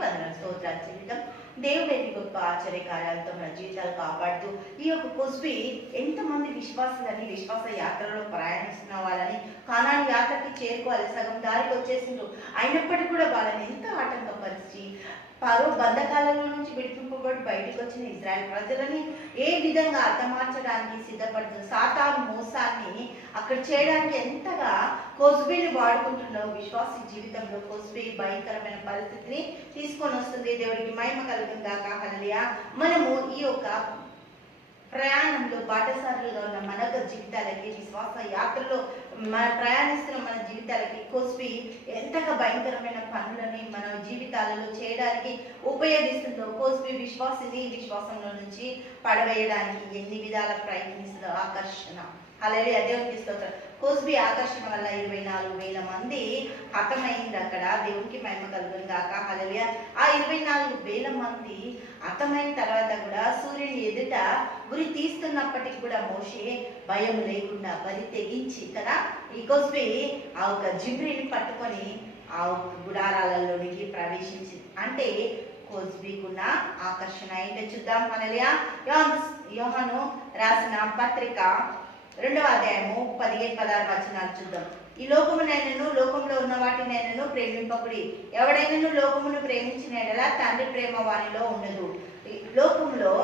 బట్టి వందన స్తోత్రాలు చెల్లిద్దాం. దేవుడైతే గొప్ప ఆశ్చర్య కార్యాలతో మన జీవితాలు కాపాడుతూ ఈ యొక్క కొస్బి ఎంతమంది విశ్వాసులని విశ్వాస యాత్రలో ప్రయాణిస్తున్న వాళ్ళని కాలాన్ని యాత్రకి చేరుకోవాలి. సగం దారికి వచ్చేసిండ్రు. అయినప్పటికీ కూడా వాళ్ళని ఎంత ఆటంకపరిచి పరో బంధకాలంలో నుంచి విడిపింపబడి బయటకు వచ్చిన ఇజ్రాయెల్ ప్రజలని ఏ విధంగా అర్థమార్చడానికి సిద్ధపడుతుంది సాతాను మోసాన్ని అక్కడ చేయడానికి ఎంతగా కొస్బీని వాడుకుంటున్నావు విశ్వాస జీవితంలో కొస్బీ భయంకరమైన పరిస్థితిని తీసుకొని వస్తుంది. దేవుడికి మహిమ కలుగుందా కాహలియా మనము ఈ యొక్క ప్రయాణంలో బాటసారులుగా ఉన్న మన జీవితాలకి విశ్వాస యాత్రలో మన ప్రయాణిస్తున్న మన జీవితాలకి కొస్వి ఎంతగా భయంకరమైన పనులని మన జీవితాలలో చేయడానికి ఉపయోగిస్తుందో కోస్వి విశ్వాసిని విశ్వాసంలో నుంచి పడవేయడానికి ఎన్ని విధాల ప్రయత్నిస్తుందో ఆకర్షణ. అలాగే దేవునికి స్తోత్రం. కోస్బి ఆకర్షణ వల్ల ఇరవై నాలుగు వేల మంది హతమైంది అక్కడ. దేవునికి మహిమ కలుగుని కాక హలలియ ఆ ఇరవై నాలుగు వేల మంది హతమైన తర్వాత కూడా సూర్యుని ఎదుట గురి తీస్తున్నప్పటికి కూడా మోషే భయం లేకుండా బలి తెగించి కదా ఈ ఆ ఒక జిబ్రిని పట్టుకొని ఆ గుడారాలలోనికి ప్రవేశించింది అంటే కోస్బీకున్న ఆకర్షణ ఏంటో చూద్దాం మనలియా యోహను రాసిన పత్రిక రెండవ అధ్యాయము పదిహేను పదహారు వచనాలు చూద్దాం. ఈ లోకమునైనను లోకంలో ఉన్న వాటి నేనను ప్రేమింపకుడి. ఎవడైనను లోకమును ప్రేమించిన ఎడల తండ్రి ప్రేమ వారిలో ఉండదు. లోకంలో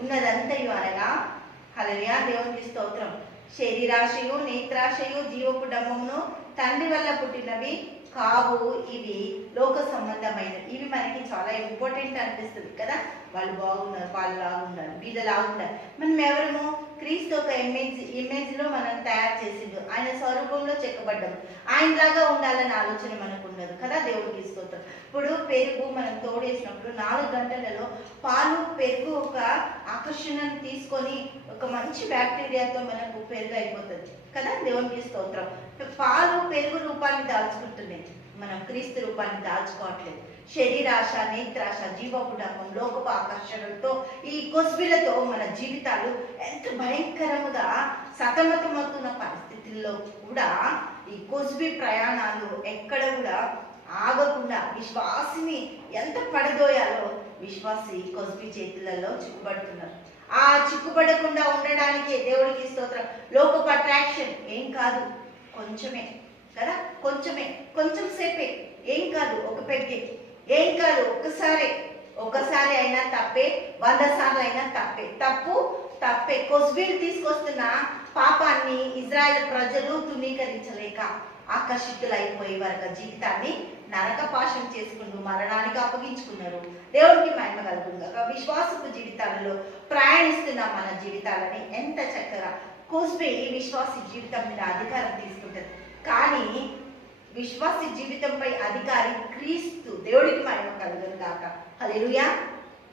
ఉన్నదంతయు అనగా హలలియా దేవునికి స్తోత్రం. శరీరాశయు నేత్రాశయు జీవపు డమ్మమును తండ్రి వల్ల పుట్టినవి కావు ఇవి లోక సంబంధమైనవి. ఇవి మనకి చాలా ఇంపార్టెంట్ అనిపిస్తుంది కదా. వాళ్ళు బాగున్నారు వాళ్ళు లాగున్నారు వీళ్ళు లాగున్నారు. మనం ఎవరము? క్రీస్తు ఒక ఇమేజ్ ఇమేజ్లో మనం తయారు చేసి స్వరూపంలో ఆయన ఆయనలాగా ఉండాలని ఆలోచన మనకు ఉండదు కదా దేవుడికి స్తోత్రం. ఇప్పుడు పెరుగు మనం తోడేసినప్పుడు నాలుగు గంటలలో పాలు పెరుగు ఒక ఆకర్షణను తీసుకొని ఒక మంచి బ్యాక్టీరియాతో మనకు పెరుగు అయిపోతుంది కదా దేవునికి స్తోత్రం. పాలు పెరుగు రూపాన్ని దాల్చుకుంటున్నాయి. మనం క్రీస్తు రూపాన్ని దాల్చుకోవట్లేదు. శరీరాశ నేత్రాశ జీవపుడకం లోకపు ఆకర్షణలతో ఈ కొస్బిలతో మన జీవితాలు ఎంత భయంకరముగా సతమతమవుతున్న పరిస్థితుల్లో కూడా ఈ కొస్బి ప్రయాణాలు ఎక్కడ కూడా ఆగకుండా విశ్వాసిని ఎంత పడదోయాలో విశ్వాసి కొస్బి చేతులలో చిక్కుబడుతున్నారు. ఆ చిక్కుపడకుండా ఉండడానికి దేవుడికి స్తోత్రం. లోకపు అట్రాక్షన్ ఏం కాదు? కొంచెమే కదా? కొంచెమే కొంచెం సేపే. ఏం కాదు? ఒక పెగ్గే. ఏం కాదు? ఒక్కసారే. ఒకసారి అయినా తప్పే. వంద సార్లు అయినా తప్పే. తప్పు తప్పే. కొస్బీలు తీసుకొస్తున్న పాపాన్ని ఇజ్రాయెల్ ప్రజలు తృణీకరించలేక ఆకర్షితులైపోయే వరకు జీవితాన్ని నరకపాశం చేసుకుంటూ మరణానికి అప్పగించుకున్నారు. దేవుడికి మహిమ కలుగుతుంది విశ్వాసపు జీవితాలలో ప్రయాణిస్తున్న మన జీవితాలని ఎంత చక్కగా కోస్బే విశ్వాసి జీవితం మీద అధికారం తీసుకుంటుంది. కానీ విశ్వాసి జీవితంపై అధికారి క్రీస్తు దేవుడికి మహిమ కలుగును కాక హల్లెలూయా.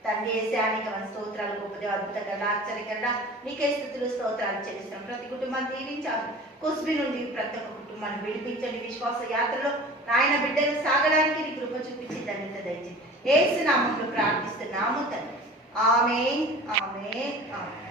తండ్రి ఏసానికి మన స్తోత్రాలు గొప్పది అద్భుతంగా ఆశ్చర్యకరంగా నీకే స్థుతులు స్తోత్రాలు చెల్లిస్తాం ప్రతి కుటుంబాన్ని దీవించాలి. కుస్బి నుండి ప్రతి ఒక్క కుటుంబాన్ని విడిపించండి. విశ్వాస యాత్రలో నాయన బిడ్డలు సాగడానికి నీ కృప చూపించి ధన్యత దయచేసి ఏసు నామంలో ప్రార్థిస్తున్నాము తండ్రి. ఆమె ఆమె ఆమె